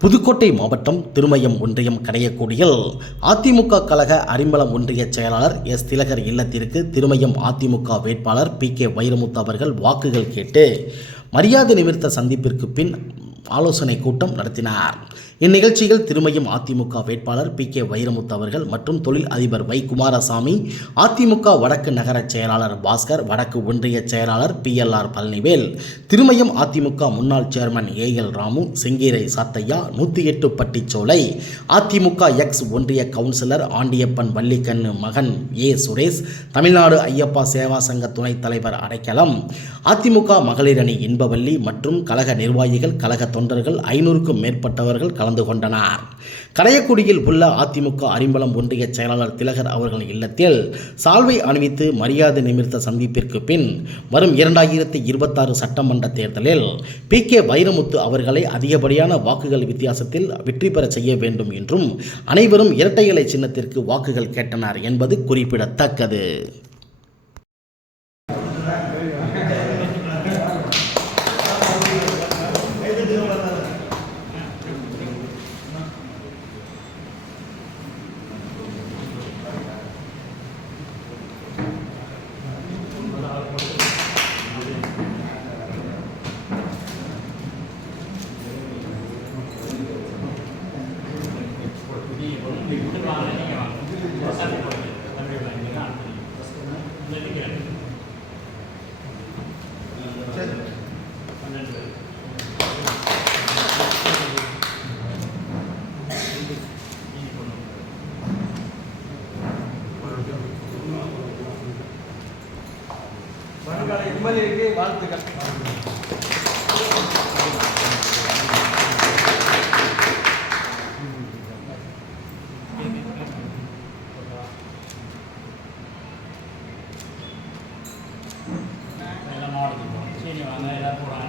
புதுக்கோட்டை மாவட்டம் திருமயம் ஒன்றியம் கடையக்குடியில் அதிமுக கழக அரிம்பலம் ஒன்றிய செயலாளர் எஸ் திலகர் இல்லத்திற்கு திருமயம் அதிமுக வேட்பாளர் PK வைரமுத்து அவர்கள் வாக்குகள் கேட்டு மரியாதை நிமிர்த்த சந்திப்பிற்கு பின் ஆலோசனை கூட்டம் நடத்தினார். இந்நிகழ்ச்சியில் திருமயம் அதிமுக வேட்பாளர் PK வைரமுத்து அவர்கள் மற்றும் தொழில் அதிபர் வை. குமாரசாமி, அதிமுக வடக்கு நகர செயலாளர் பாஸ்கர், வடக்கு ஒன்றிய செயலாளர் PLR பழனிவேல், திருமயம் அதிமுக முன்னாள் chairman AL Ramu, Sengeerai Sathaiya, 108 Pattichcholai, AIADMK ex ஒன்றிய கவுன்சிலர் ஆண்டியப்பன் வள்ளிக்கண்ணு மகன் A. சுரேஷ், தமிழ்நாடு ஐயப்பா சேவா சங்க துணைத் தலைவர் அடைக்கலம், அதிமுக மகளிர் அணி இன்பவல்லி மற்றும் கழக நிர்வாகிகள், கழக தொண்டர்கள் 500க்கும் மேற்பட்டவர்கள் கலந்து கொண்டனர். கடையக்குடியில் உள்ள அதிமுக அரிம்பலம் ஒன்றிய செயலாளர் திலகர் அவர்களின் இல்லத்தில் சால்வை அணிவித்து மரியாதை நிமிர்த்த சந்திப்பிற்கு பின் வரும் 2026 சட்டமன்ற தேர்தலில் PK வைரமுத்து அவர்களை அதிகப்படியான வாக்குகள் வித்தியாசத்தில் வெற்றி பெற செய்ய வேண்டும் என்றும் அனைவரும் இரட்டை இலை சின்னத்திற்கு வாக்குகள் கேட்டனர் என்பது குறிப்பிடத்தக்கது. எம்எல்ஏக்கு வாழ்த்துக்கள். மாவட்டத்துக்கு போகணும். சரி வாங்க எல்லாரும் போகிறாங்க.